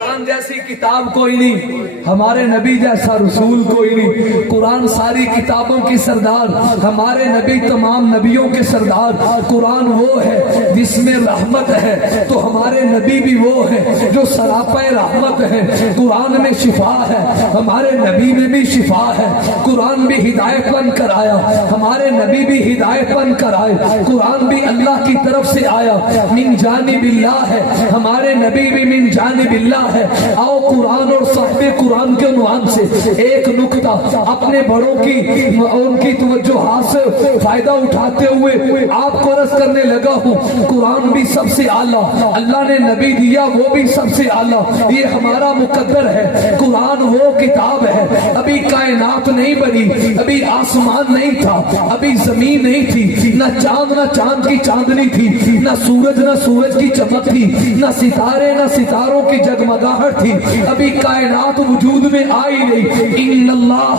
قرآن جیسی کتاب کوئی نہیں، ہمارے نبی جیسا رسول کوئی نہیں۔ قرآن ساری کتابوں کی سردار، ہمارے نبی تمام نبیوں کے سردار۔ قرآن وہ ہے جس میں رحمت ہے، تو ہمارے نبی بھی وہ ہے جو سراپا رحمت ہے۔ قرآن میں شفا ہے، ہمارے نبی میں بھی شفا ہے۔ قرآن بھی ہدایت بن کر آیا، ہمارے نبی بھی ہدایت بن کر آئے۔ قرآن بھی اللہ کی طرف سے آیا، من جانب اللہ ہے، ہمارے نبی بھی من جانب اللہ ہے۔ آؤ قرآن اور صاحب قرآن کے عنوان سے ایک نکتہ اپنے بڑوں کی ان کی توجہات سے فائدہ اٹھاتے ہوئے آپ کو عرض کرنے لگا ہوں۔ قرآن بھی سب سے اعلیٰ، اللہ نے نبی دیا وہ بھی سب سے اعلیٰ، یہ ہمارا مقدر ہے۔ قرآن وہ کتاب ہے، ابھی کائنات نہیں بنی، ابھی آسمان نہیں تھا، ابھی زمین نہیں تھی، نہ چاند نہ چاند کی چاندنی تھی، نہ سورج نہ سورج کی چمک تھی، نہ ستارے نہ ستاروں کی جگمگاہٹ تھی، ابھی کائنات وجود میں آئی نہیں۔ ان اللہ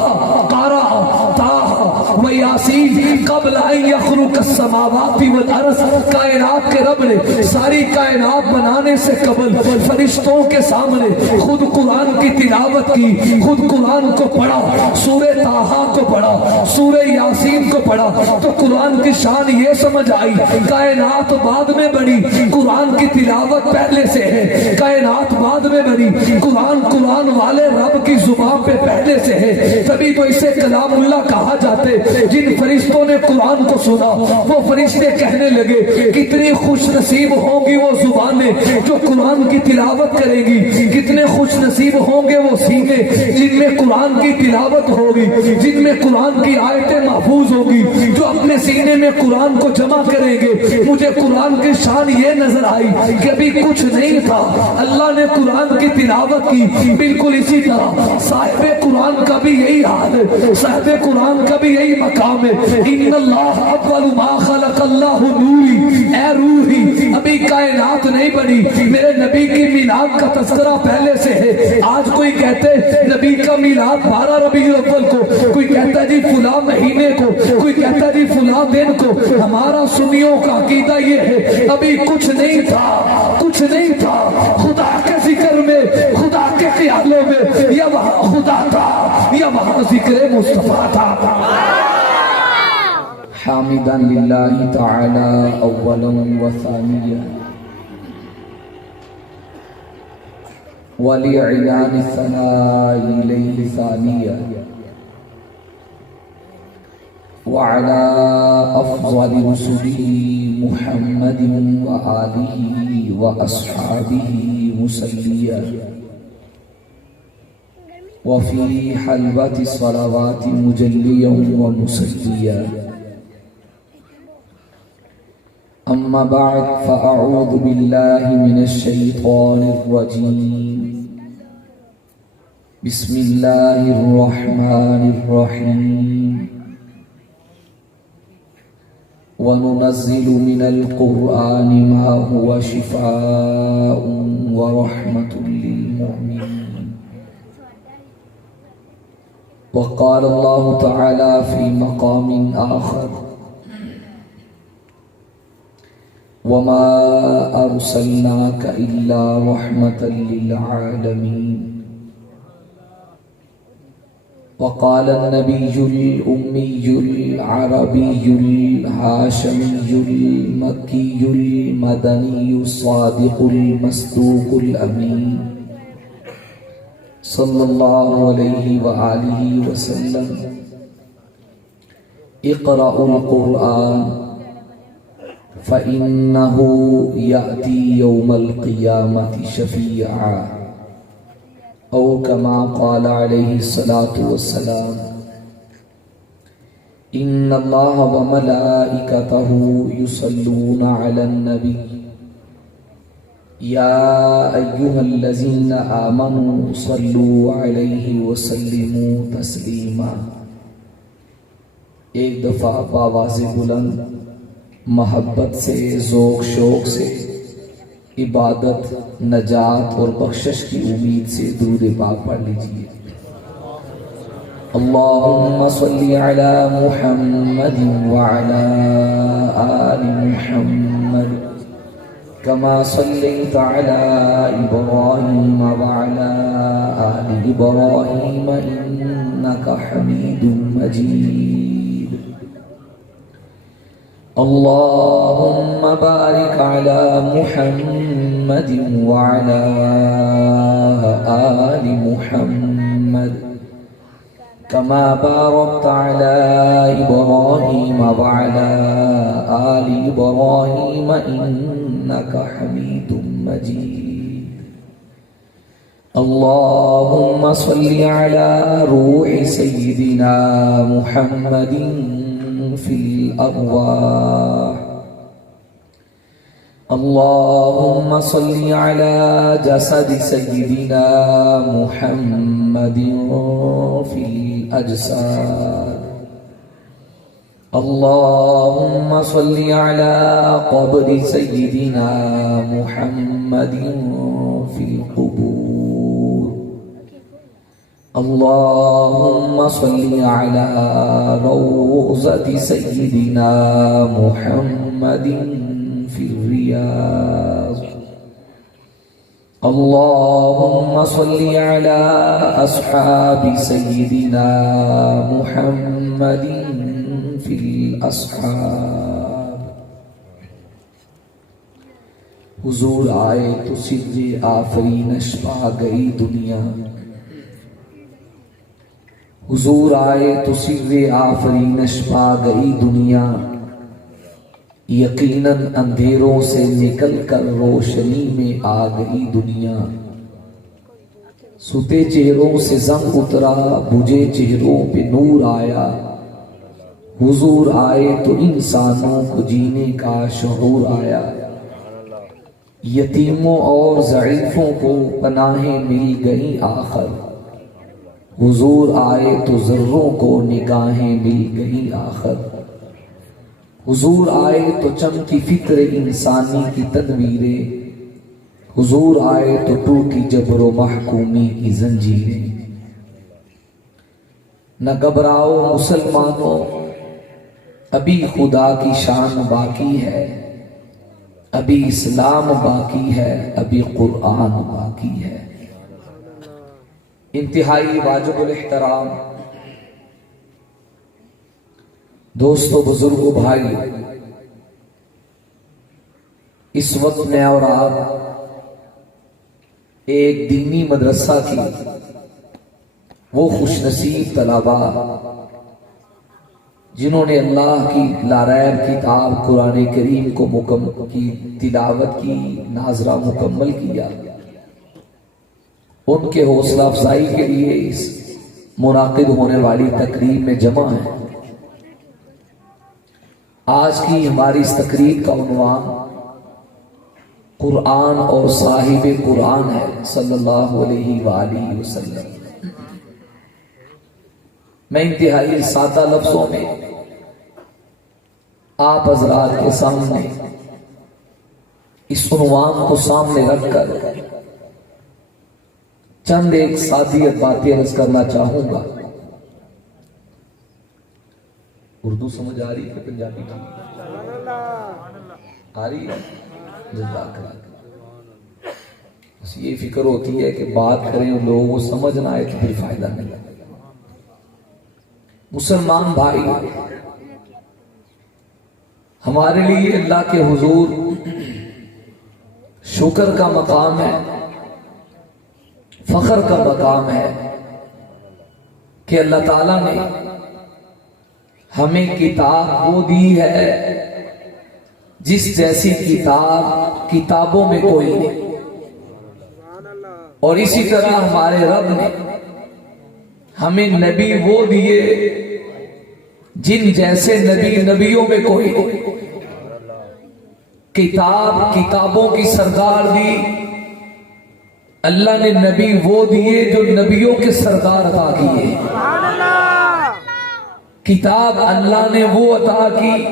قرأ طٰ و یاسین قبل ان یخلق السماوات والارض، کائنات کے رب نے ساری کائنات بنانے سے قبل فرشتوں کے سامنے خود قرآن کی تلاوت کی، خود قرآن کو پڑھا، سورہ طٰ کو پڑھا، سورہ یاسین کو پڑھا، تو قرآن کی شان یہ سمجھ آئی کائنات بعد میں بنی، قرآن کی تلاوت پہلے سے ہے۔ کائنات بعد میں بنی، قرآن والے رب کی زبان پہ پہلے سے ہے، تبھی تو اسے کلام اللہ کہا جاتے۔ جن فرشتوں نے قرآن کو سنا وہ فرشتے کہنے لگے کتنی خوش نصیب ہوں گی وہ زبانیں جو قرآن کی تلاوت کریں گی، کتنے خوش نصیب ہوں گے وہ سینے جن میں قرآن کی تلاوت ہوگی، جن میں قرآن کی آیتیں محفوظ ہوگی، جو اپنے سینے میں قرآن کو جمع کریں گے۔ مجھے قرآن کی شان یہ نظر آئی کہ ابھی کچھ نہیں تھا، اللہ نے قرآن کی تلاوت کی۔ بالکل اسی طرح صاحب قرآن کا بھی یہی حال ہے، صاحب قرآن کا بھی یہی مقام ہے۔ ان اللہ اول ما خلق اللہ نوری، اے روحی ابھی کائنات نہیں بنی، میرے نبی کی میلاد کا تذکرہ پہلے سے ہے۔ آج کوئی کہتے نبی کا میلاد 12 ربیع الاول کو، کوئی کہتا جی فلاں مہینے کو، کوئی کہتا جی فلاں دن کو۔ ہمارا سنیوں کا عقیدہ یہ ہے ابھی کچھ نہیں تھا، کچھ نہیں تھا، خدا کے ذکر میں، خدا کے خیالوں میں، یا وہاں خدا تھا یا وہاں ذکر مصطفیٰ تھا۔ حامدا للہ تعالی اولا و ثانیا ولإعلان الثناء إليه ثانيا وعلى أفضل رسله محمد وآله وأصحابه مسليا وفي حلوة الصلوات مجليا ومسليا أما بعد فأعوذ بالله من الشيطان الرجيم بسم الله الرحمن الرحيم وننزل من القرآن ما هو شفاء ورحمة للمؤمنين وقال الله تعالى في مقام آخر وما أرسلناك إلا رحمة للعالمين وقال النبي الأمي العربي الهاشمي المكي المدني الصادق المصدوق الأمين صلى الله عليه وآله وسلم اقرأوا القرآن فإنه يأتي يوم القيامة شفيعا أو كما قال عليه الصلاة والسلام إن الله وملائكته يصلون على النبي يا أيها الذين آمنوا صلوا عليه وسلموا تسليما۔ ایک دفعہ بآواز بلند محبت سے، ذوق شوق سے، عبادت، نجات اور بخشش کی امید سے درود پاک پڑھ لیجیے۔ اللہم صلی علی محمد وعلی آل محمد كما صليت على إبراهيم وعلى آل إبراهيم إنك حميد مجيد اللهم بارك على محمد وعلى آل محمد كما باركت على إبراهيم وعلى آل إبراهيم إنك حميد مجيد اللهم صل على روح سيدنا محمد في الأرواح اللهم صل على جسد سيدنا محمد في الأجساد اللهم صل على قبر سيدنا محمد في القبور اللهم صل على روضة سيدنا محمد في الرياض اللهم صل على أصحاب سيدنا محمد في الأصحاب حضور آئے تو سر آفرینش پا گئی دنیا حضور آئے تو سر آفرینش پا گئی دنیا یقیناً اندھیروں سے نکل کر روشنی میں آ گئی دنیا سوتے چہروں سے زنگ اترا بجھے چہروں پہ نور آیا حضور آئے تو انسانوں کو جینے کا شعور آیا یتیموں اور ضعیفوں کو پناہیں مل گئی آخر حضور آئے تو ذروں کو نگاہیں مل گئی آخر حضور آئے تو چمکی فکر انسانی کی تدبیریں حضور آئے تو ٹوٹی جبر و محکومی کی زنجیریں نہ گھبراؤ مسلمانوں ابھی خدا کی شان باقی ہے ابھی اسلام باقی ہے ابھی قرآن باقی ہے انتہائی واجب الاحترام دوستو بزرگو بھائی اس وقت میں اور آپ ایک دینی مدرسہ کی وہ خوش نصیب طلبہ جنہوں نے اللہ کی لاریب کتاب قرآن کریم کو مکمل کی تلاوت کی ناظرہ مکمل کیا ان کے حوصلہ افزائی کے لیے اس منعقد ہونے والی تقریب میں جمع ہیں آج کی ہماری اس تقریب کا عنوان قرآن اور صاحب قرآن ہے صلی اللہ علیہ وآلہ وسلم میں انتہائی سادہ لفظوں میں آپ حضرات کے سامنے اس عنوان کو سامنے رکھ کر چند ایک سادیت باتیں عرض کرنا چاہوں گا اردو سمجھ آ رہی ہے پنجابی کی آ رہی ہے جزاک اللہ بس یہ فکر ہوتی ہے کہ بات کریں اور لوگوں کو سمجھ نہ آئے تو پھر فائدہ نہیں مسلمان بھائی ہمارے لیے اللہ کے حضور شکر کا مقام ہے فخر کا مقام ہے کہ اللہ تعالیٰ نے ہمیں کتاب وہ دی ہے جس جیسی کتاب کتابوں میں کوئی نہیں اور اسی طرح ہمارے رب نے ہمیں نبی وہ دیے جن جیسے نبی نبیوں میں کوئی نہیں کتاب کتابوں کی سردار دی اللہ نے نبی وہ دیے جو نبیوں کے سردار عطا کیے کتاب اللہ نے وہ عطا کی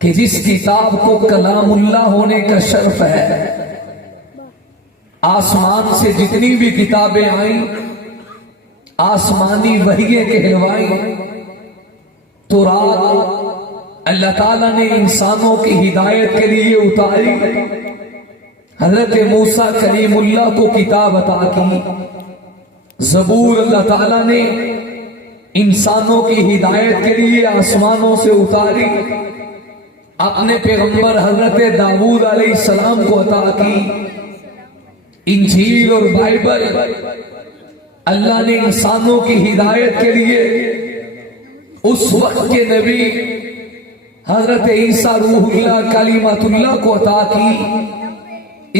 کہ جس کتاب کو کلام اللہ ہونے کا شرف ہے آسمان سے جتنی بھی کتابیں آئیں آسمانی وحییں کہلوائیں تورات اللہ تعالیٰ نے انسانوں کی ہدایت کے لیے اتاری، حضرت موسیٰ کلیم اللہ کو کتاب عطا کی، زبور اللہ تعالیٰ نے انسانوں کی ہدایت کے لیے آسمانوں سے اتاری، اپنے پیغمبر حضرت داؤد علیہ السلام کو عطا کی، انجیل اور بائبل اللہ نے انسانوں کی ہدایت کے لیے اس وقت کے نبی حضرت عیسیٰ روح اللہ کلمۃ اللہ کو عطا کی۔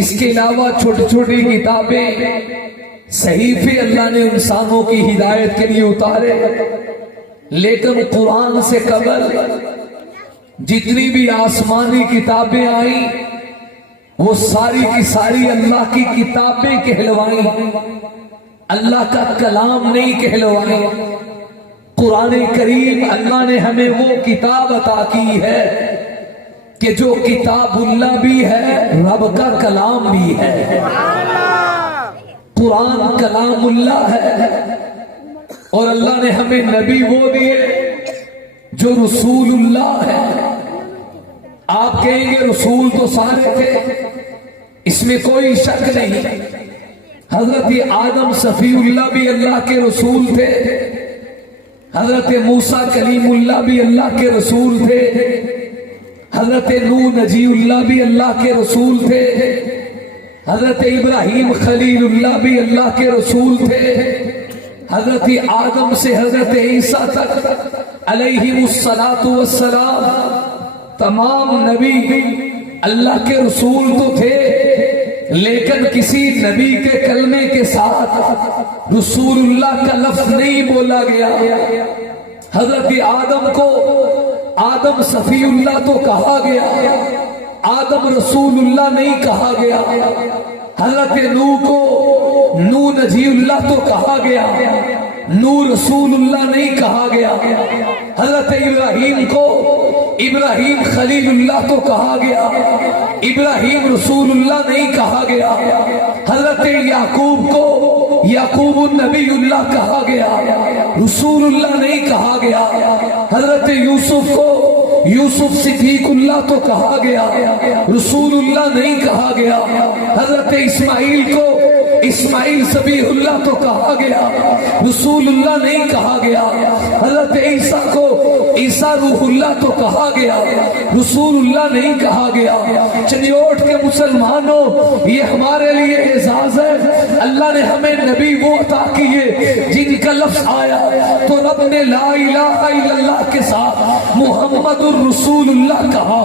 اس کے علاوہ چھوٹی چھوٹی کتابیں، صحیفے اللہ نے انسانوں کی ہدایت کے لیے اتارے، لیکن قرآن سے قبل جتنی بھی آسمانی کتابیں آئیں وہ ساری کی ساری اللہ کی کتابیں کہلوائیں، اللہ کا کلام نہیں کہلوائیں۔ قرآن کریم اللہ نے ہمیں وہ کتاب عطا کی ہے کہ جو کتاب اللہ بھی ہے، رب کا کلام بھی ہے۔ قرآن کلام اللہ ہے، اور اللہ نے ہمیں نبی وہ دیے جو رسول اللہ ہے۔ آپ کہیں گے رسول تو سارے تھے، اس میں کوئی شک نہیں۔ حضرت آدم صفی اللہ بھی اللہ کے رسول تھے، حضرت موسیٰ کلیم اللہ بھی اللہ کے رسول تھے، حضرت نوح نجی اللہ بھی اللہ کے رسول تھے، حضرت ابراہیم خلیل اللہ بھی اللہ کے رسول تھے، حضرت آدم سے حضرت عیسیٰ تک علیہم الصلاۃ والسلام تمام نبی اللہ کے رسول تو تھے، لیکن کسی نبی کے کلمے کے ساتھ رسول اللہ کا لفظ نہیں بولا گیا۔ حضرت آدم کو آدم صفی اللہ تو کہا گیا، آدم رسول اللہ نہیں کہا گیا۔ حضرت نوح کو نوح نجی اللہ تو کہا گیا، نوح رسول اللہ نہیں کہا گیا۔ حضرت ابراہیم کو ابراہیم خلیل اللہ تو کہا گیا، ابراہیم رسول اللہ نہیں کہا گیا۔ حضرت یعقوب کو یعقوب النبی اللہ کہا گیا، رسول اللہ نہیں کہا گیا۔ حضرت یوسف کو یوسف صدیق اللہ تو کہا گیا، رسول اللہ نہیں کہا گیا۔ حضرت اسماعیل کو اسماعیل ذبیح اللہ تو کہا گیا، رسول اللہ نہیں کہا گیا۔ حضرت عیسیٰ کو عیسیٰ روح اللہ تو کہا گیا، رسول اللہ نہیں کہا گیا۔ چنیوٹ کے مسلمانوں، یہ ہمارے لیے اعزاز ہے، اللہ نے ہمیں نبی وہ عطا کیے جن کا لفظ آیا تو رب نے لا الہ الا اللہ کے ساتھ محمد الرسول اللہ کہا۔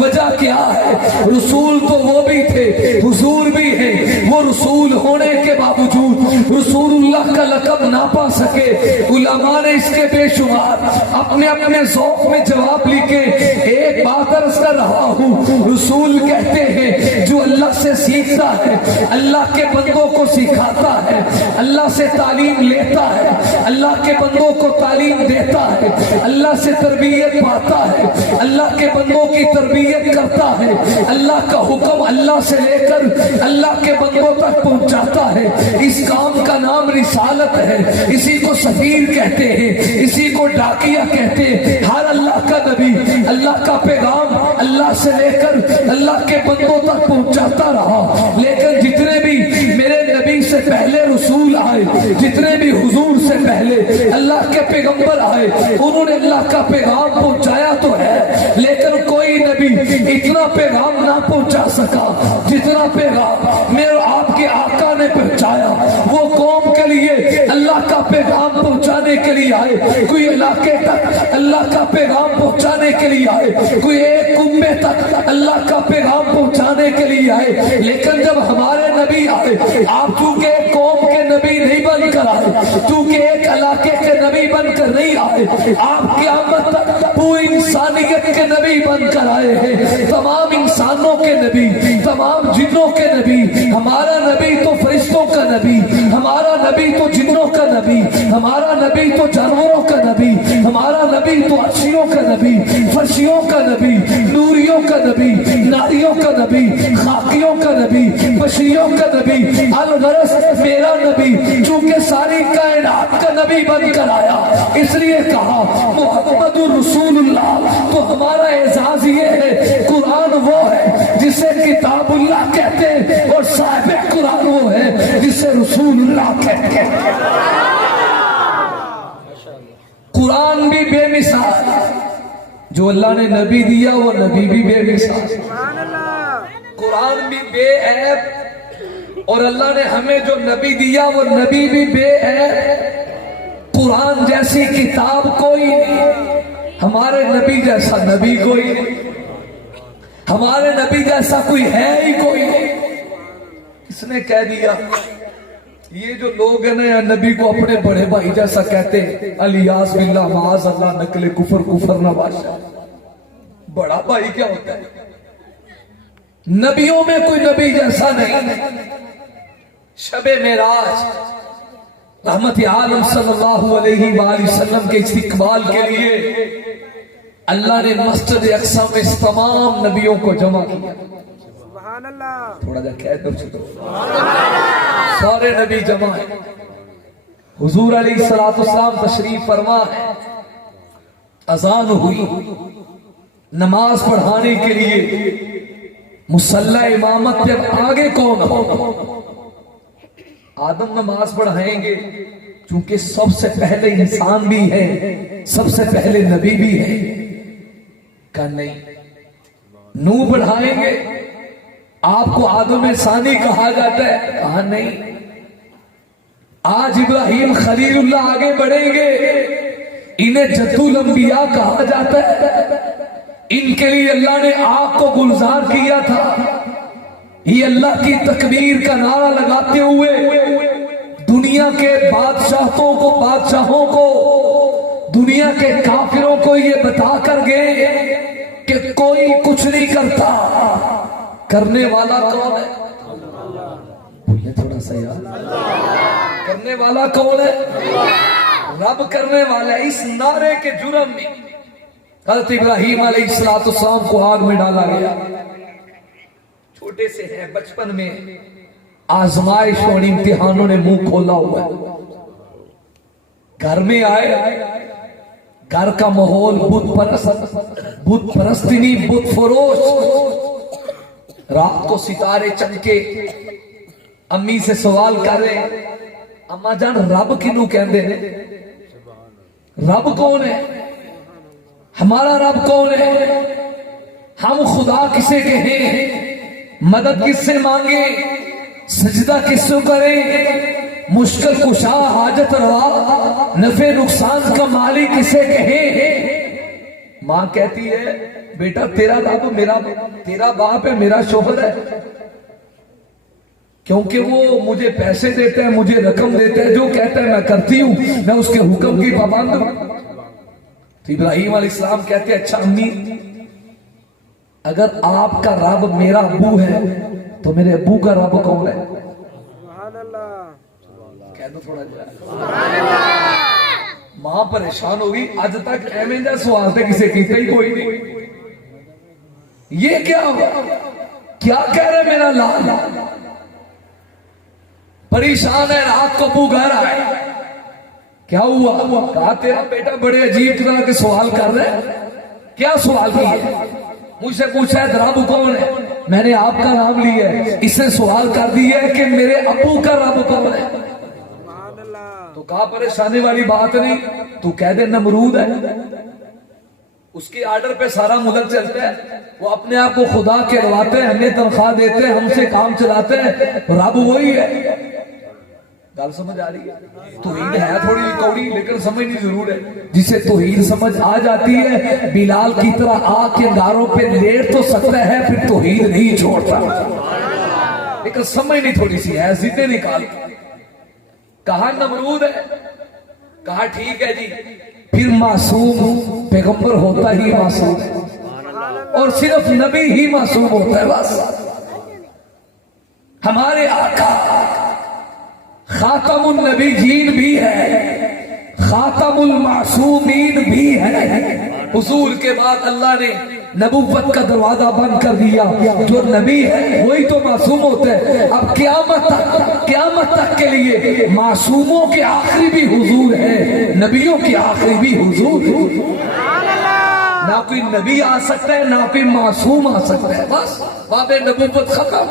وجہ کیا ہے؟ رسول تو وہ بھی تھے، حضور بھی ہیں، وہ رسول ہونے کے باوجود رسول اللہ کا لقب نہ پا سکے۔ علماء نے اس کے بے شمار اپنے اپنے ذوق میں جواب لکھے۔ ایک بات عرض کر رہا ہوں، رسول کہتے ہیں جو اللہ سے سیکھتا ہے، اللہ کے بندوں کو سکھاتا ہے، اللہ سے تعلیم لیتا ہے، اللہ کے بندوں کو تعلیم دیتا ہے، اللہ سے تربیت پاتا ہے، اللہ کے بندوں کی تربیت کرتا ہے، اللہ کا حکم اللہ سے لے کر اللہ کے بندوں تک پہنچاتا ہے۔ اس کام کا نام رسالت ہے، اسی کو سفیر کہتے ہیں، اسی کو ڈاکیہ کہتے ہیں۔ ہر اللہ کا نبی اللہ کا پیغام اللہ سے لے کر اللہ کے بندوں تک پہنچاتا رہا، لیکن جتنے بھی میرے نبی سے پہلے رسول آئے، جتنے بھی حضور سے پہلے اللہ کے پیغمبر آئے، انہوں نے اللہ کا پیغام پہنچایا تو ہے، لیکن کوئی نبی اتنا پیغام نہ پہنچا سکا جتنا پیغام میرے آپ کے آقا نے پہنچایا۔ وہ قوم کے لیے اللہ کا پیغام پہنچانے کے لیے آئے، کوئی علاقے تک اللہ کا پیغام پہنچانے کے لیے آئے، کوئی ایک کنبے تک اللہ کا پیغام پہنچانے کے لیے آئے، لیکن جب ہمارے نبی آئے، آپ چونکہ ایک قوم کے نبی نہیں بن کر آئے، چونکہ ایک علاقے کے نبی بن کر نہیں آئے، آپ قیامت تک پوری انسانیت کے نبی بن کر آئے ہیں، تمام انسانوں کے نبی، تمام جنوں کے نبی۔ ہمارا نبی تو فرشتوں کا نبی، ہمارا نبی تو جنوں کا نبی، ہمارا نبی تو جانوروں کا نبی، ہمارا نبی تو عرشیوں کا نبی، فرشیوں کا نبی، نوریوں کا نبی، ناریوں کا نبی، خاکیوں کا نبی، बशियों का नबी, अलगरस मेरा नबी, चूंकि सारी कायनात का नबी बन कर आया, इसलिए कहा मुहम्मदुर रसूलुल्लाह। तो हमारा एजाज ये है, कुरान वो है जिसे किताबुल्लाह कहते हैं, और साहिब कुरान वो है जिसे रसूलुल्लाह कहते हैं। कुरान भी बेमिसाल, जो अल्लाह ने नबी दिया वो नबी भी बेमिसाल, कुरान भी बेऐब, और अल्लाह ने हमें जो नबी दिया वो नबी भी बेऐब। कुरान जैसी किताब कोई नहीं, हमारे नबी जैसा नबी कोई नहीं, हमारे नबी जैसा कोई है ही कोई नहीं। किसने कह दिया? ये जो लोग हैं ना, नबी को अपने बड़े भाई जैसा कहते हैं, अलियास बिल्लाह माज अल्लाह नकले कुफर कुफर नवाशा। बड़ा भाई क्या होता है? नबियों में कोई नबी जैसा नहीं। शबे मेराज रहमत आलम सल्लल्लाहु अलैहि वसल्लम के इस्तिकबाल के लिए अल्लाह ने मस्जिद अक्सा में तमाम नबियों को जमा किया। थोड़ा जा कह दो, सारे नबी जमा है। हुजूर अलैहिस्सलाम तशरीफ फरमा है, अजान हुई, नमाज पढ़ाने के लिए मुसल्ला इमामत जब आगे कौन हो? आदम नमाज पढ़ाएंगे, चूंकि सबसे पहले इंसान भी है, सबसे पहले नबी भी है। कहा नहीं। नूह पढ़ाएंगे, आपको आदम सानी कहा जाता है? कहा नहीं। आज इब्राहिम खलीलुल्लाह आगे बढ़ेंगे, इन्हें जद्दुल अंबिया कहा जाता है। इनके लिए अल्लाह ने आग को गुलजार किया था। ये अल्लाह की तकबीर का नारा लगाते हुए दुनिया के बादशाहों को दुनिया के काफिरों को ये बता कर गए कि कोई कुछ नहीं करता, करने वाला कौन है? बोलिए थोड़ा सा यार, करने वाला कौन है? रब करने वाला है। इस नारे के जुर्म में हज़रत इब्राहीम अलैहिस्सलाम को आग में डाला गया। छोटे से हैं, बचपन में आजमाइश और इम्तिहानों ने मुंह खोला हुआ है। घर में आए, घर का माहौल बुत परस्तिनी, बुत फरोश। रात को सितारे चमके, अम्मी से सवाल कर रहे, अम्मा जान रब किनू कहंदे ने? रब कौन है? हमारा रब कौन है? हम खुदा किसे कहें? मदद किससे मांगे? सजदा किसको करें? मुश्किल कुशा, हाजत रवा, नफे नुकसान का मालिक किसे कहें? मां कहती है, बेटा तेरा रब तेरा बाप है, मेरा शोहर है, क्योंकि वो मुझे पैसे देता है, मुझे रकम देता है, जो कहता है मैं करती हूं, मैं उसके हुक्म की पाबंद हूं। तो इब्राहीम अलैहिस्सलाम कहते हैं, अच्छा अम्मी, अगर आपका रब मेरा अब्बू है तो मेरे अब्बू का रब कौन है? कह दो थोड़ा जा। मां परेशान होगी, आज तक एवें दा सवाल तो किसी किया ही कोई नहीं। ये क्या हुआ? क्या कह रहे मेरा लाल? परेशान है, रात को अब्बू घर आए, क्या हुआ? कहा तेरा बेटा बड़े अजीब तरह के सवाल कर रहे हैं। क्या सवाल किया? मुझसे पूछा है रब कौन है? मैंने आपका नाम लिया है, इसने सवाल कर दिया है कि मेरे अब्बू का रब कौन है। तो कहा परेशानी वाली बात नहीं, तू कह दे नमरूद है। उसके आर्डर पे सारा मुल्क चलता है, वो अपने आप को खुदा कहलवाते हैं, हमें तनख्वाह देते हैं, हमसे काम चलाते हैं, रब वही है। गल समझ आ रही है? तौहीद है थोड़ी कौड़ी, लेकिन समझनी जरूर है। जिसे तौहीद समझ आ जाती है, बिलाल की तरह आग के अंगारों पे लेट तो सकता है, फिर तौहीद नहीं छोड़ता। लेकिन समझनी थोड़ी सी है, जिद्दे निकाल। कहा नमरूद है, कहा ठीक है जी। फिर मासूम पैगंबर होता ही मासूम है, और सिर्फ नबी ही मासूम होता है। बस हमारे आका खातमुन नबीयीन भी है, खातमुल मासूमीन भी है। हुजूर के बाद अल्लाह ने नबूवत का दरवाजा बंद कर दिया। जो नबी है वही तो मासूम होता है। अब क़यामत तक के लिए मासूमों के आखिरी भी हुजूर है, नबियों के आखिरी भी हुजूर है। ना कोई नबी आ सकता है ना कोई मासूम आ सकता है, बस बाबे नबूवत खत्म।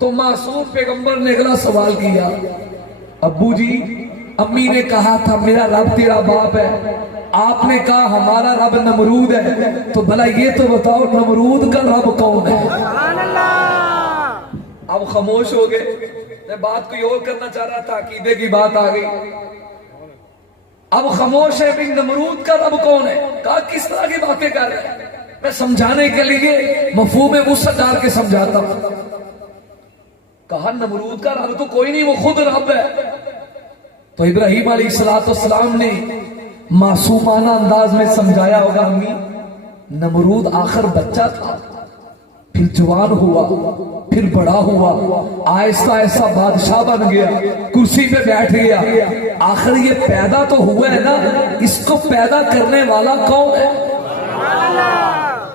तो मासूम पैगंबर ने अगला सवाल किया, अब्बू जी अम्मी ने कहा था मेरा रब तेरा बाप है, आपने कहा हमारा रब नमरूद है, तो भला ये तो बताओ नमरूद का रब कौन है? अब खामोश हो गए। मैं बात कोई और करना चाह रहा था, अकीदे की बात आ गई। अब खामोश है भी नमरूद का रब कौन है? कहा किस तरह की बातें कर रहे हैं? मैं समझाने के लिए मफहूम वुसअत डाल के समझाता हूं। कहा नमरूद का रब तो कोई नहीं, वो खुद रब है। तो इब्राहीम अलैहिस्सलाम ने मासूमाना अंदाज में समझाया होगा, अम्मी नमरूद आखिर बच्चा था, फिर जवान हुआ, फिर बड़ा हुआ, आहिस्ता आहिस्ता बादशाह बन गया, कुर्सी पे बैठ गया, आखिर ये पैदा तो हुआ है ना, इसको पैदा करने वाला कौन है?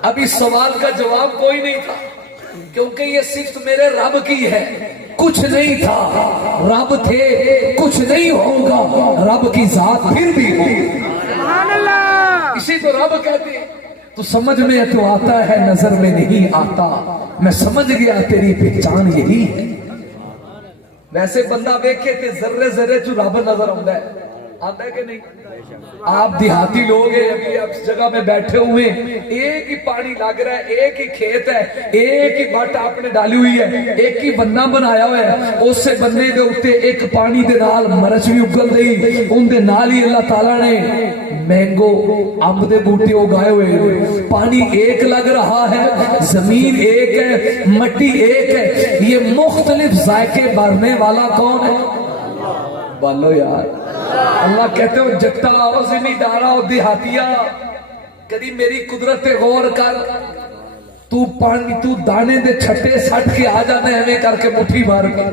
अब इस सवाल का जवाब कोई नहीं था, क्योंकि ये सिर्फ मेरे रब की है। कुछ नहीं था, रब थे, कुछ नहीं होगा, रब की जात फिर भी होगी। इसी तो रब कहते हैं। तो समझ में तो आता है, नजर में नहीं आता। मैं समझ गया तेरी पहचान यही है। वैसे बंदा देखे थे जर्रे जर्रे चु रब नजर आता है कि नहीं? आप देहाती लोग हैं, अभी आप जगह में बैठे हुए, एक ही पानी लग रहा है, एक ही खेत है, एक ही बट आपने डाली हुई है, एक ही बन्ना बनाया हुआ है, उससे बन्ने के उत्ते एक पानी दे नाल मरच भी उगल गई, उनके नाल ही अल्लाह ताला ने मैंगो अंब दे बूटे उगाए हुए। पानी एक लग रहा है, जमीन एक है, मट्टी एक है, ये मुख्तलिफ जायके भरने वाला कौन है? बोलो यार। अल्लाह कहते हो जट्टा हो, जिमीदारा हो, देहातिया, कभी मेरी कुदरत पे गौर कर। तू पानी, तू दाने दे छट्टे सट के आ जाना एवं करके मुट्ठी भर के।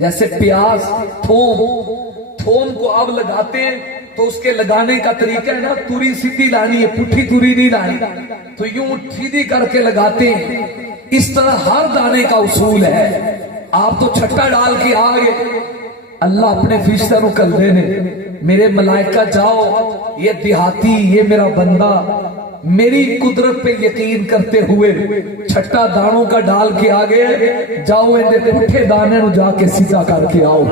जैसे प्याज, थोम को आप लगाते हैं तो उसके लगाने का तरीका है ना, तुरी सीधी लानी है, पुट्ठी तुरी नहीं लानी, तो यूं सीधी करके लगाते हैं। इस तरह हर दाने का उसूल है। आप तो छट्टा डाल के आ गए, अल्लाह अपने फरिश्ता को कल देने, मेरे मलाइका जाओ, ये देहाती, ये मेरा बंदा मेरी कुदरत पे यकीन करते हुए छट्टा दानों का डाल के आ गए, जाओ इनके पुट्ठे दाने को जाके सीधा करके आओ।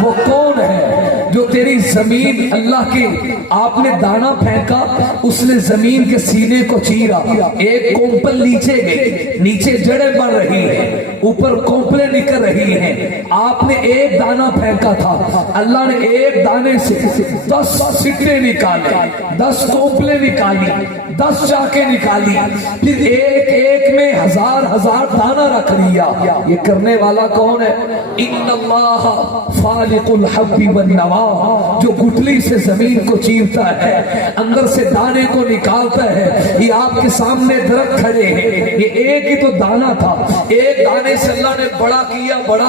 वो कौन है जो तेरी जमीन, अल्लाह के आपने दाना फेंका, उसने जमीन के सीने को चीरा, एक कोंपल नीचे गई, नीचे जड़ें बढ़ रही है, ऊपर कोंपलें निकल रही हैं। आपने एक दाना फेंका था, अल्लाह ने एक दाने से 10 सिक्के निकाले, 10 कोंपलें निकाली, 10 चाके निकाली, फिर एक एक में हजार हजार दाना रख लिया। ये करने वाला कौन है? इन्नल्लाह फालिकुल हब्बी वन नवा, जो गुठली से जमीन को चीरता है, अंदर से दाने को निकालता है। ये आपके सामने दरख्त खड़े हैं, ये एक ही तो दाना था, एक दाने से अल्लाह ने बड़ा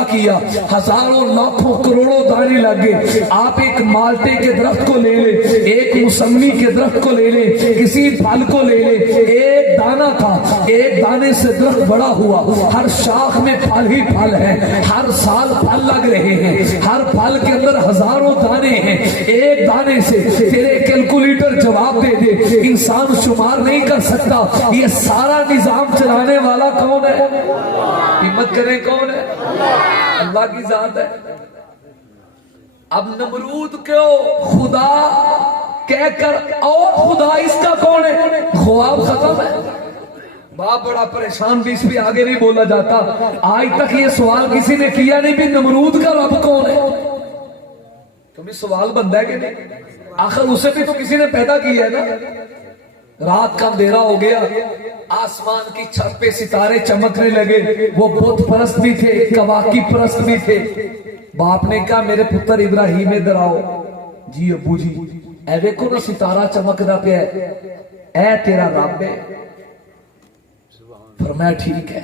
किया, हजारों लाखों करोड़ों दाने लगे। आप एक माल्टे के दरख्त को ले ले, एक मौसमी के दरख्त को ले ले, किसी फल को ले ले, एक दाना था, एक दाने से दरख्त बड़ा हुआ, हर शाख में फल ही फल है, हर साल फल लग रहे हैं, हर फल के अंदर हजारों दाने हैं। एक दाने से तेरे कैलकुलेटर जवाब दे दे, इंसान शुमार नहीं कर सकता। ये सारा निजाम चलाने वाला कौन है? हिम्मत करें कौन है? अल्लाह की जात है। अब नमरूद क्यों खुदा कहकर, और खुदा इसका कौन है? ख्वाब खत्म है। बाप बड़ा परेशान भी, इस पे आगे नहीं बोला जाता। आज तक ये सवाल किसी ने किया नहीं भी नमरूद का रब कौन है। तुम्हें सवाल बनता है कि नहीं? आखिर उसे भी तो किसी ने पैदा किया है ना। रात का अंधेरा हो गया, आसमान की छत पे सितारे चमकने लगे। वो बुत परस्त भी थे, कवाकी परस्त भी थे। बाप ने कहा मेरे पुत्र इब्राहिम इधर आओ। जी अबू जी, ए देखो ना सितारा चमकदा पिया, ए तेरा रब है? फरमाया ठीक है।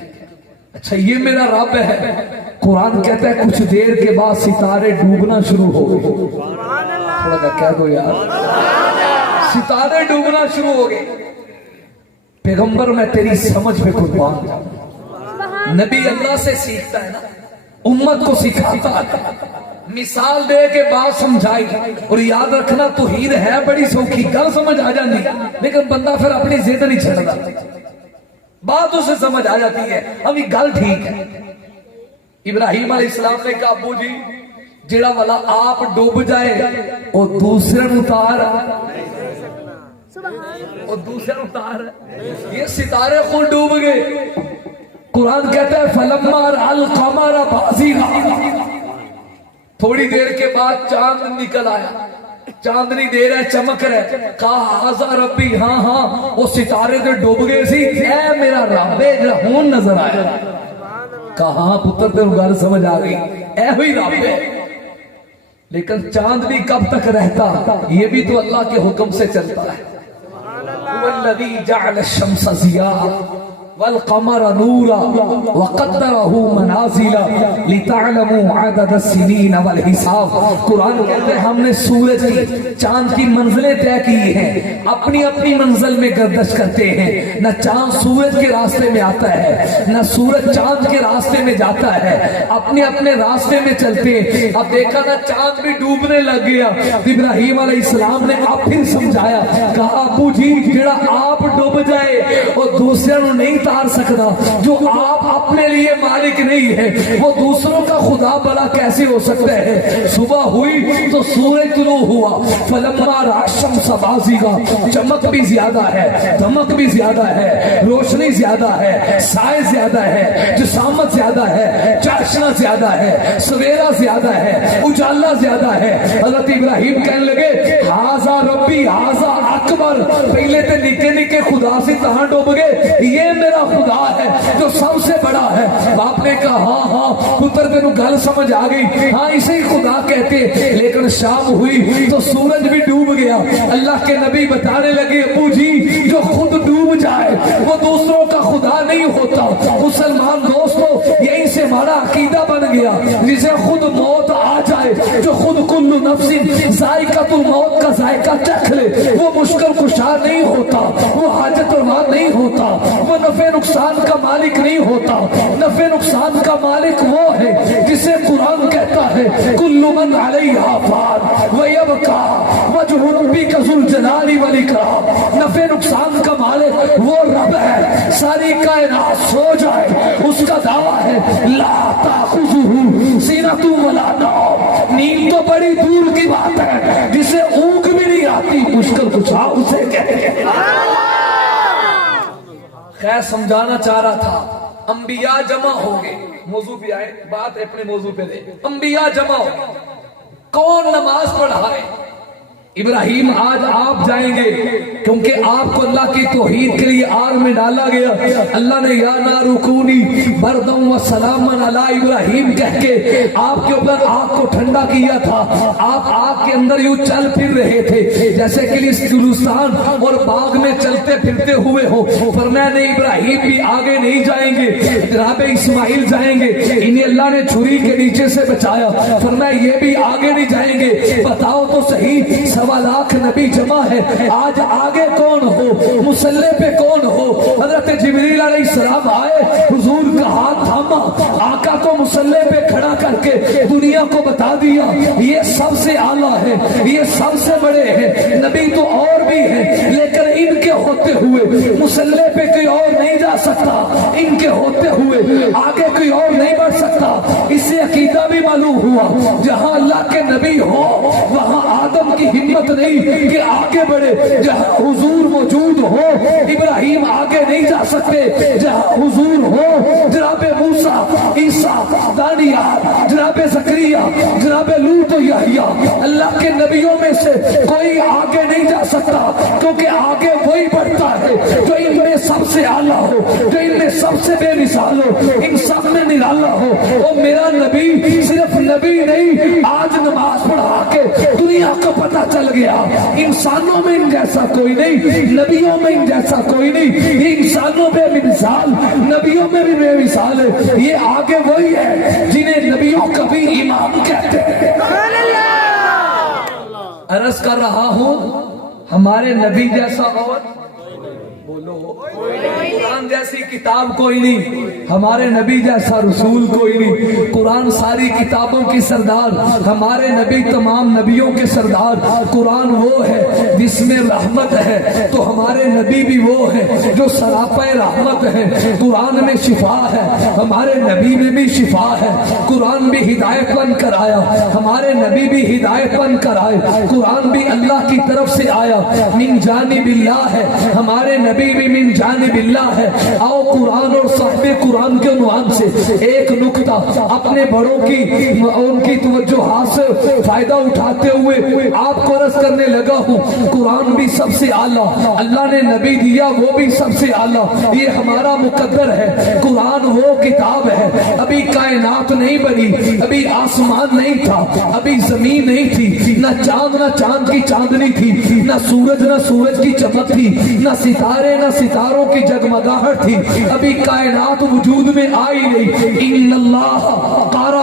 अच्छा ये मेरा रब है। कुरान कहता है कुछ देर के बाद सितारे डूबना शुरू हो गए। थोड़ा कह दो यार, सितारे डूबना शुरू हो गए। पैगंबर मैं तेरी समझ पे कुर्बान जाऊं। नबी अल्लाह से सीखता है ना, उम्मत को सिखाता है, मिसाल दे के बात समझाई। और याद रखना तौहीद है बड़ी सौखी, गल समझ आ जाती, लेकिन बंदा फिर अपनी जिद नहीं छड़ता, बात उसे समझ आ जाती है, अभी गल ठीक है। इब्राहिम अलैहिस्सलाम ने कहा अबू जी जेड़ा वाला आप डूब जाए वो दूसरे नूं उतार, और दूसरे नूं उतार, ये सितारे खुद डूब गए। कुरान कहता है फलम्मा अल कमर बाज़िगा, थोड़ी देर के बाद चांद निकल आया, चांदनी दे रहा है, चमक रहा है। कहा हाजा रब्बी, हाँ हाँ वो सितारे तो डूब गए सी, ऐ मेरा रब है जेड़ा हुण नजर आया। कहा पुत्र तेरे गल समझ आ गई, ऐ ही रब है। लेकिन चांदनी कब तक रहता, ये भी तो अल्लाह के हुक्म से चलता है। वल्लज़ी जअल शम्स ज़िया वल कमर नूरा व क़द्दरहु मनाज़िला लितअलमू अदद अस्सिनीन वल हिसाब। कुरान कहते हैं हमने सूरज की चांद की मंजिलें तय की हैं, अपनी अपनी मंजिल में गर्दिश करते हैं। न चांद सूरज के रास्ते में आता है, न सूरज चांद के रास्ते में जाता है, अपने अपने रास्ते में चलते हैं। अब देखा ना चांद भी डूबने लग गया। इब्राहिम अलैहिस्सलाम ने अब फिर समझाया, कहा अबू जी जेड़ा आप डूब जाए और दूसरे को नहीं तार सकता, जो आप अपने लिए मालिक नहीं है वो दूसरों का खुदा भला कैसे हो सकता है। सुबह हुई तो सूरज तुलू हुआ, फलम्मा राशम सबाज़िगा, चमक भी ज्यादा है, धमक भी ज्यादा है, रोशनी ज्यादा है, साए ज्यादा है, जिसामत ज्यादा है, चाशना ज्यादा है, सवेरा ज्यादा है, उजाला ज्यादा है। हज़रत इब्राहिम कहने लगे हाजा रब्बी हाजा अकबर, पहले तो निके निके खुदा से तहां डूब गए, ये मेरा खुदा है जो सबसे बड़ा है। बाप ने कहा हाँ हाँ पुत्र तेनू गल समझ आ गई, हाँ इसे ही खुदा कहते। लेकिन शाम हुई तो सूरज भी डूब गया। अल्लाह के नबी बताने लगे अबू जी जो खुद डूब जाए वो दूसरों का खुदा नहीं होता। मुसलमान दोस्तों यहीं से हमारा अकीदा बन गया, जिसे खुद मौत आ जाए, जो खुद कुल्लु नफ्सिन जायकातुल मौत का जायका चख ले, वो मुश्किल कुशा नहीं होता, वो हाजत रवा नहीं होता, वो नफे नुकसान का मालिक नहीं होता। नफे नुकसान का मालिक वो है जिसे कुरान कहता है कुल्लु मन अलैहा फान व यबका वजहु रब्बिका ज़ुल जलाली वल इकराम। नफे नुकसान का मालिक वो रब है, सारी कायनात सो जाए उसका दावा है ला ताखुज़ुहु सीनतुन वला नौम, नींद तो बड़ी दूर की बात है, जिसे ऊँग भी नहीं आती, मुश्किल कुशा उसे कहते हैं। खैर समझाना चाह रहा था, अंबिया जमा हो गए, मौजू पे आए, बात अपने मौजू पे दे। अंबिया जमा हो गए, कौन नमाज पढ़ाए? इब्राहिम आज आप जाएंगे क्योंकि आपको अल्लाह की तौहीद के लिए आग में डाला गया। अल्लाह ने या ना रुकूनी बरदम व सलामन अला इब्राहिम कह के आपके ऊपर आग को ठंडा किया था। आप आग के अंदर यूं चल फिर रहे थे जैसे कि इस गुलिस्तान और बाग में चलते फिरते हुए हो। फरमाया नहीं इब्राहिम भी आगे नहीं जाएंगे, जनाब इस्माइल जाएंगे, इन्हें अल्लाह ने छुरी के नीचे से बचाया। फरमाया ये भी आगे नहीं जाएंगे। बताओ तो सही, 1.25 लाख नबी जमा है, आज आगे कौन हो, मुसल्ले पे कौन हो? हजरत जिब्रील अलैहिस्सलाम आए, हुजूर का हाथ थामा, आका को मुसल्ले पे खड़ा करके दुनिया को बता दिया ये सबसे आला है, ये सबसे बड़े हैं। नबी तो और भी है लेकिन इनके होते हुए मुसल्ले पे कोई और नहीं जा सकता, इनके होते हुए आगे कोई और नहीं बढ़ सकता। इससे अकीदा भी मालूम हुआ जहां अल्लाह के नबी हो वहां आदम की हिम्मत नहीं कि आगे बढ़े। जहां हुजूर मौजूद हो इब्राहिम आगे नहीं जा सकते, जहां हुजूर हो जनाबे मूसा, ईसा, दानियाल, जनाबे ज़करिया, जनाबे लूत, याहिया, अल्लाह के नबियों में से कोई आगे नहीं जा सकता क्योंकि आगे वही बढ़ता है जो इनमें सबसे आला हो, जो इनमें सबसे बेमिसाल हो, इन सब में निराला हो। और मेरा नबी सिर्फ नबी नहीं, आज नमाज पढ़ा के दुनिया को पता चल गया इंसानों में इन जैसा कोई नहीं, नबियों में इन जैसा कोई नहीं। ये इंसानों में बेमिसाल, नबियों में भी बेमिसाल है। ये आगे वही है जिन्हें नबियों का भी इमाम कहते हैं। अर्ज कर रहा हूं हमारे नबी जैसा और बोलो बोलो कुरान जैसी किताब कोई नहीं, हमारे नबी जैसा रसूल कोई नहीं। कुरान सारी किताबों की सरदार, हमारे नबी तमाम नबियों के सरदार। कुरान वो है जिसमें रहमत है, तो हमारे नबी भी वो है जो सरापे रहमत है। कुरान में शिफा है, हमारे नबी में भी शिफा है। कुरान भी हिदायत बन कर आया, हमारे नबी भी हिदायत बन कर आए। कुरान भी अल्लाह की तरफ से आया, मिन जानिबिल्लाह है, हमारे नबी भी मिन जानिबिल्लाह है। आओ कुरान और साहिब कुरान के उन्वान से एक नुक्ता अपने बड़ों की उनकी तवज्जोहात से फायदा उठाते हुए आपको अर्ज करने लगा हूँ। कुरान भी सबसे आला, अल्लाह ने नबी दिया वो भी सबसे आला, ये हमारा मुकद्दर है। कुरान वो किताब है, अभी कायनात नहीं बनी, अभी आसमान नहीं था, अभी जमीन नहीं थी, न चांद की चांदनी थी, न सूरज की चमक थी, न सितारे न सितारों की जगमगाहट थी, अभी कायनात वजूद में आई नहीं। इन्नल्लाह क़रा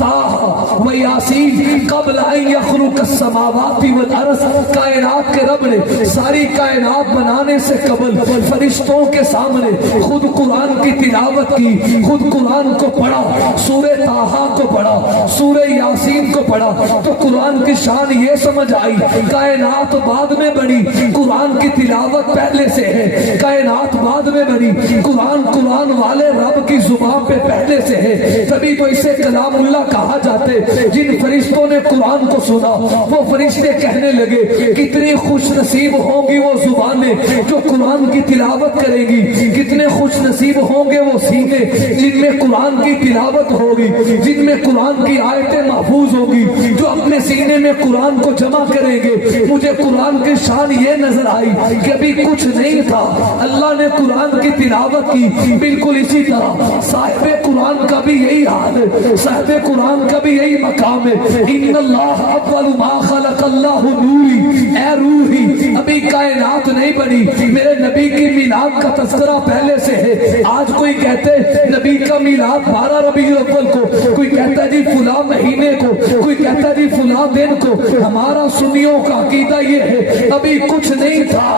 ताहा व यासीन क़ब्ल अन यख़्लुक़ अस्समावाति वल अर्ज़। कायनात के रब ने सारी कायनात बनाने से कबल फरिश्तों के सामने खुद कुरान की तिलावत की, खुद कुरान को पढ़ा, सूरे ताहा को पढ़ा, सूरे यासीन को पढ़ा, तो कुरान की शान ये समझ आई। कायनात बाद में बनी, कुरान की तिलावत पहले से है। कायनात बाद में बनी, कुरान वाले रब की जुबान पे पहले से है। तभी तो इसे कलामुल्लाह कहा जाते। जिन फरिश्तों ने कुरान को सुना वो फरिश्ते कहने लगे कितनी खुश नसीब होंगी वो जुबानें जो कुरान की तिलावत करेंगी, कितने खुश नसीब होंगे वो सीने जिनमें कुरान की तिलावत होगी, जिनमें कुरान की आयतें महफूज होगी, जो अपने सीने में कुरान को जमा करेंगे। मुझे कुरान की शान ये नजर आई कि अभी कुछ नहीं था, अल्लाह ने कुरान की तिलावत की। बिल्कुल इसी तरह साहिब कुरान का भी यही हाल है, साहिब कुरान का भी यही मकाम है। इन्नल्लाह अव्वलु मा खलक़ल्लाहु नूरी, ए रूही, अभी कायनात नहीं बनी, मेरे नबी की मिलाद का तज़किरा पहले से है। आज कोई कहते नबी का मिलाद 12 रबीउल अव्वल को, कोई कहता जी फुला महीने को, कोई कहता जी फुला दिन को। हमारा सुन्नियों का अकीदा ये है अभी कुछ नहीं था,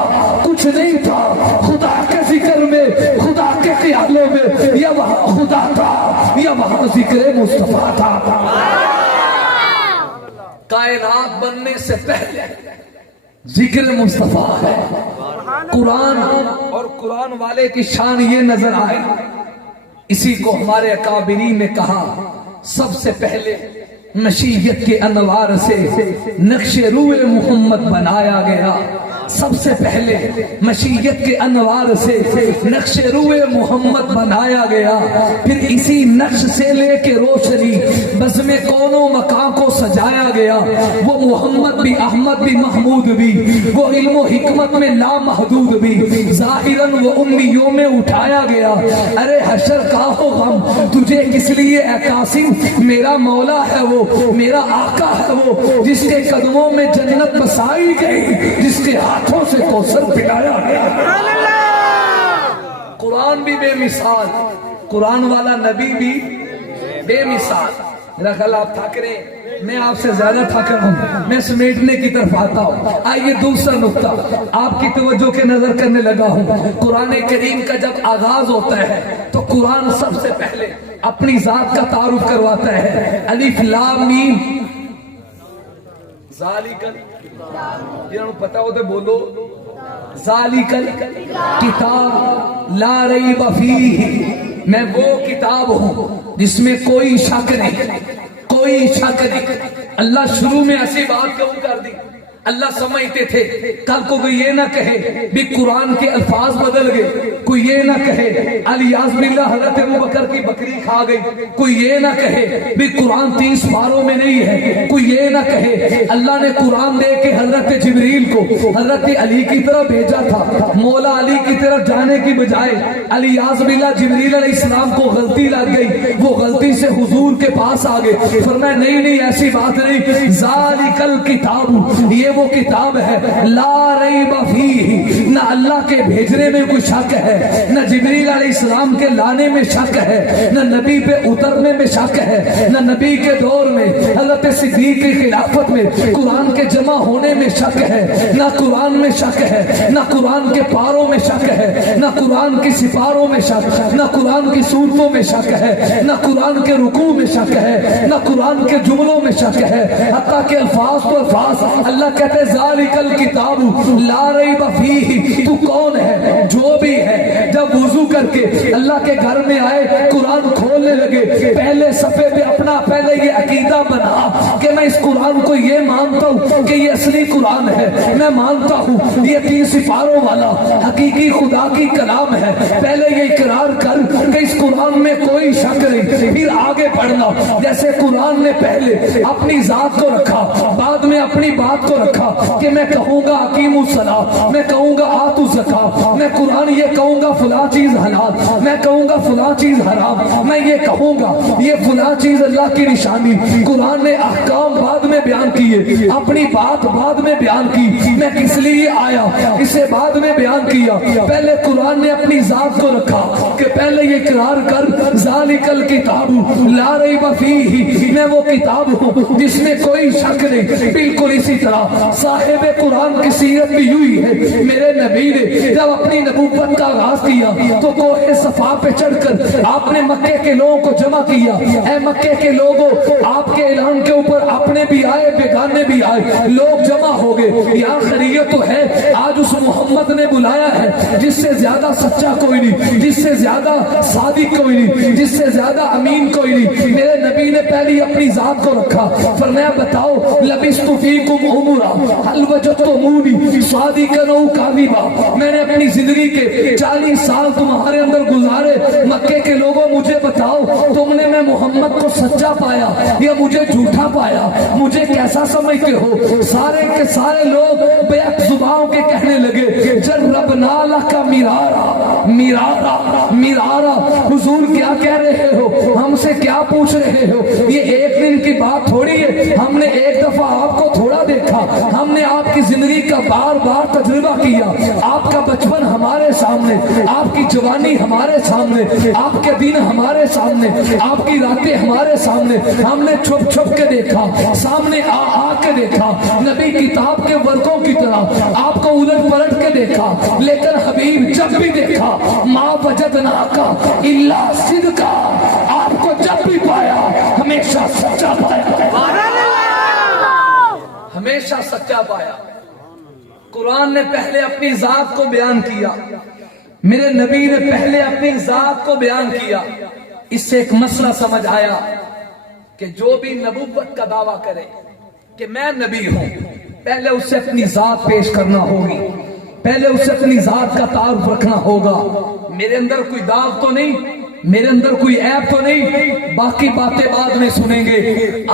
कुछ नहीं था। खुदा के जिक्र में, खुदा के ख्यालों में, या वहाँ खुदा था या वहाँ जिक्र मुस्तफा था। कायनात बनने से पहले जिक्र मुस्तफा है। कुरान और कुरान वाले की शान ये नजर आए। इसी को हमारे अकाबिरीन ने कहा सबसे पहले मशीयत के अनवार से नक्शे रूए मोहम्मद बनाया गया। सबसे पहले मशीयत के अनवार से नक्शे रूए मोहम्मद बनाया गया। फिर इसी नक्श से लेके रोशनी बज़्म कौनो मकां को सजाया गया। वो मोहम्मद भी, अहमद भी, महमूद भी, वो इल्म हिकमत में लामहदूद भी, ज़ाहिरन वो उम्मियों में उठाया गया। अरे हशर का हो गम तुझे किस लिए ए कासिम, मेरा मौला है वो, मेरा आका है वो, जिसके कदमों में जन्नत बसाई गई, जिसके हाथों से कौसर पिलाया गया। कुरान भी बेमिसाल, कुरान वाला नबी भी बेमिसाल। मेरा ख्याल आप थक रहे, मैं आपसे ज्यादा थक रहा हूँ, मैं समेटने की तरफ आता हूँ। आइए दूसरा नुक्ता आपकी तवज्जो के नजर करने लगा हूँ। कुरान करीम का जब आगाज होता है तो कुरान सबसे पहले अपनी जात का तारुफ करवाता है। अलिफ लाम मीम ज़ालिकल, पता हो तो बोलो, ज़ालिकल किताब ला रैब फीह, मैं वो किताब हूँ जिसमें कोई शक नहीं, कोई शक नहीं। अल्लाह शुरू में ऐसी बात क्यों कर दी? अल्लाह समझते थे कल को कोई ये ना कहे भी कुरान के अल्फाज बदल गए, कोई ये ना कहे अलियाज़ बिल्लाह हज़रत अबू बकर की बकरी खा गई, कोई ये ना कहे भी कुरान 30 पारों में नहीं है, कोई ये ना कहे अल्लाह ने कुरान दे के हजरत जिब्रील को हजरत अली की तरफ भेजा था, मौला अली की तरफ जाने की बजाय अलियाज़ बिल्लाह जिब्रील अलैहिस्सलाम को गलती लग गई, वो गलती से हुजूर के पास आ गए। फरमाया नहीं नहीं ऐसी बात नहीं, ज़ालिकल किताब, ये وہ کتاب ہے لا ریب فیہ، نہ اللہ کے بھیجنے میں کوئی شک ہے، نہ جبریل علیہ السلام کے لانے میں شک ہے، نہ نبی پہ اترنے میں شک ہے، نہ نبی کے دور میں حضرت صدیق کی خلافت میں قرآن کے جمع ہونے میں شک ہے، نہ قرآن میں شک ہے، نہ قرآن کے پاروں میں شک ہے، نہ قرآن کی سپاروں میں شک، نہ قرآن کی صورتوں میں شک ہے، نہ قرآن کے رکوع میں شک ہے، نہ قرآن کے جملوں میں شک ہے، حتیٰ کہ الفاظ تو الفاظ اللہ کہتے ہیں ذالک الکتاب لا ریب فیہ، تو کون ہے جو بھی ہے جب وضو کر کے اللہ کے گھر میں آئے قرآن کھولنے لگے پہلے صفحے پہ اپنا پہلے یہ عقیدہ بنا کہ میں اس قرآن کو یہ مانتا ہوں کہ یہ اصلی قرآن ہے، میں مانتا ہوں یہ 3 سپاروں والا حقیقی خدا کی کلام ہے، پہلے یہ اقرار کر کہ اس قرآن میں کوئی شک نہیں، پھر آگے پڑھنا جیسے قرآن نے پہلے اپنی ذات کو رکھا بعد میں اپنی بات کو رکھا کہ میں کہوں گا اقیم الصلاۃ، میں کہوں گا آت الزکاۃ، میں قرآن یہ کہوں گا فلاں چیز حلال، میں کہوں گا فلاں چیز حرام، میں یہ کہوں گا یہ فلاں چیز اللہ کی نشانی، قرآن نے احکام بعد میں بیان کیے، اپنی بات بعد میں بیان کی، میں کس لیے آیا اسے بعد میں بیان کیا، پہلے قرآن نے اپنی ذات کو رکھا کہ پہلے یہ اقرار کر ذالک الکتاب لا ریب فیہ، میں وہ کتاب ہوں جس میں کوئی شک نہیں، بالکل اسی طرح صاحب قرآن کی سیرت بھی یوں ہی ہے، میرے نبی نے جب اپنی نبوت کا آغاز کیا تو کوہ صفا پہ چڑھ کر آپ نے مکے کے لوگوں کو جمع کیا، اے مکے کے لوگوں آپ کے اعلان کے اوپر اپنے بھی آئے بیگانے بھی آئے، لوگ جمع ہو گئے، یا خیریت تو ہے آج اس محمد نے بلایا ہے جس سے زیادہ سچا کوئی نہیں، جس سے زیادہ صادق کوئی نہیں، جس سے زیادہ امین کوئی نہیں، میرے نبی نے پہلی اپنی ذات کو رکھا، فرمایا بتاؤ لبثت فیکم عمرا هل وجدتمونی صادقا او کاذبا، میں نے اپنی زندگی کے 40 سال تمہارے اندر گزارے، مکے کے لوگوں مجھے بتاؤ تم نے میں محمد کو سچا پایا یا مجھے جھوٹا پایا، مجھے کیسا سمجھتے ہو؟ سارے کے سارے لوگ بے حق زبانوں کے کہنے لگے جربنا لک مرارا مرارا مرارا، حضور کیا کہہ رہے ہو، ہم سے کیا پوچھ رہے ہو، یہ ایک دن کی بات تھوڑی ہے، ہم نے ایک دفعہ آپ کو تھوڑا دیکھا، ہم نے آپ کی زندگی کا بار بار تجربہ کیا، آپ کا بچپن ہمارے سامنے، آپ کی جوانی ہمارے سامنے، آپ کے دن ہمارے سامنے، آپ کی راتیں ہمارے سامنے، ہم نے چھپ چھپ کے دیکھا، سامنے آ کے دیکھا، نبی کتاب کے ورقوں کی طرح آپ کو الٹ پلٹ کے دیکھا، لیکن حبیب جب بھی دیکھا ما وجدناک الا صدقا، آپ کو جب بھی پایا ہمیشہ سچا پایا، ہمیشہ سچا پایا۔ قرآن نے پہلے اپنی ذات کو بیان کیا، میرے نبی نے پہلے اپنی ذات کو بیان کیا، اس سے ایک مسئلہ سمجھ آیا کہ جو بھی نبوت کا دعویٰ کرے کہ میں نبی ہوں، پہلے اس سے اپنی ذات پیش کرنا ہوگی، پہلے اس سے اپنی ذات کا تعارف رکھنا ہوگا، میرے اندر کوئی داغ تو نہیں، میرے اندر کوئی عیب تو نہیں، باقی باتیں بعد میں سنیں گے۔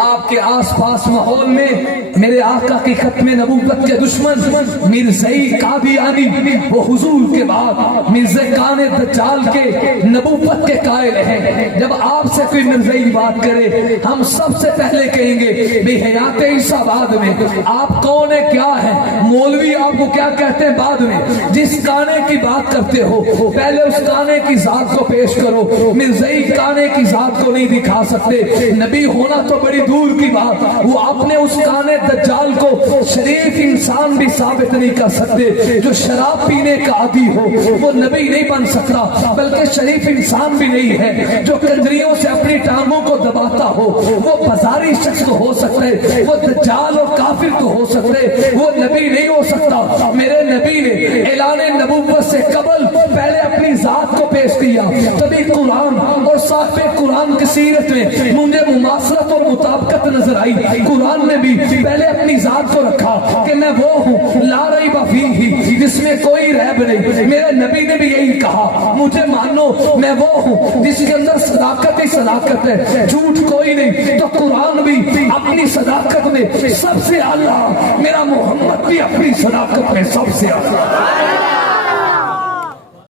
آپ کے آس پاس ماحول میں میرے آقا کی ختم نبوت کے دشمن مرزائی قادیانی وہ حضور کے بعد مرزا کان دجال کے نبوت کے قائل ہیں، جب آپ سے کوئی مرزائی بات کرے ہم سب سے پہلے کہیں گے بے حیات عیسیٰ بعد میں، آپ کون ہے کیا ہے، مولوی آپ کو کیا کہتے ہیں بعد میں، جس کانے کی بات کرتے ہو پہلے اس کانے کی ذات کو پیش کرو، مرزائی کانے کی ذات کو نہیں دکھا سکتے، نبی ہونا تو بڑی دور کی بات، وہ اپنے اس کانے دجال کو شریف انسان بھی ثابت نہیں کر سکتے، جو شراب پینے کا عادی ہو وہ نبی نہیں بن سکتا، بلکہ شریف انسان بھی نہیں ہے، جو کنجریوں سے اپنی ٹانگوں کو دباتا ہو وہ بازاری شخص تو ہو سکتے، وہ دجال اور کافر تو ہو سکتے، وہ نبی نہیں ہو سکتا۔ میرے نبی نے اعلان نبوت سے قبل پہلے اپنی ذات کو پیش کیا، تبھی قرآن اور صاحب قرآن کی سیرت میں مجھے مماثلت اور مطابقت نظر آئی، قرآن نے بھی پہلے اپنی ذات کو رکھا کہ میں وہ ہوں لا ریب فیہ جس میں کوئی ریب نہیں، میرے نبی نے بھی یہی کہا مجھے مانو میں وہ ہوں جس کے اندر صداقت ہی صداقت ہے، جھوٹ کوئی نہیں، تو قرآن بھی اپنی صداقت میں سب سے اعلیٰ، میرا محمد بھی اپنی صداقت میں سب سے اعلیٰ۔